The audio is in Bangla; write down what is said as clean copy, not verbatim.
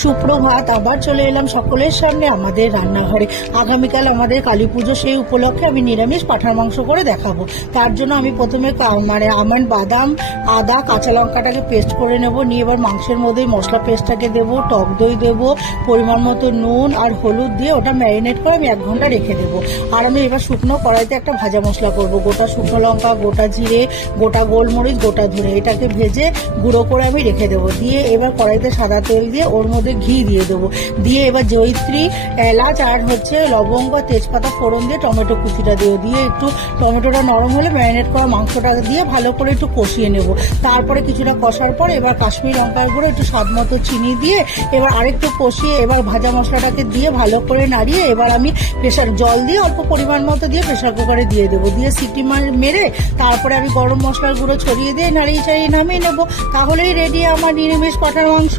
সুপ্রভাত, আবার চলে এলাম সকলের সামনে আমাদের রান্নাঘরে। আগামীকাল আমাদের কালী পুজো, সেই উপলক্ষে আমি নিরামিষ পাঁঠার মাংস করে দেখাবো। তার জন্য আমি প্রথমে আমন্ড, বাদাম, আদা, কাঁচা লঙ্কাটাকে পেস্ট করে নেব। নিয়ে এবার মাংসের মধ্যে মশলা পেস্টটাকে দেবো, টক দই দেবো, পরিমাণ মতো নুন আর হলুদ দিয়ে ওটা ম্যারিনেট করে আমি 1 ঘন্টা রেখে দেবো। আর আমি এবার শুকনো কড়াইতে একটা ভাজা মশলা করবো। গোটা শুকনো লঙ্কা, গোটা জিরে, গোটা গোলমরিচ, গোটা ধনে, এটাকে ভেজে গুঁড়ো করে আমি রেখে দেবো। দিয়ে এবার কড়াইতে সাদা তেল দিয়ে ওর মধ্যে ঘি দিয়ে দেবো। দিয়ে এবার জয়িত্রী, এলাচ আর লবঙ্গ, তেজপাতা ফোড়ন দিয়ে টমেটো কুচিটা দিয়ে একটু টমেটোটা নরম হলে ম্যারিনেট করা মাংসটা দিয়ে ভালো করে একটু কষিয়ে নেব। তারপরে কিছুটা কষার পর এবার কাশ্মীরি লঙ্কার গুঁড়ো, একটু স্বাদ মতো চিনি দিয়ে এবার আরেকটু কষিয়ে এবার ভাজা মশলাটাকে দিয়ে ভালো করে নাড়িয়ে এবার আমি জল দিয়ে অল্প পরিমাণ মতো দিয়ে প্রেসার কুকারে দিয়ে দেবো। দিয়ে সিটি মেরে তারপরে আমি গরম মশলার গুঁড়ো ছড়িয়ে দিয়ে নাড়িয়ে চাড়িয়ে নামিয়ে নেবো। তাহলেই রেডি আমার নিরামিষ পাঁঠার মাংস।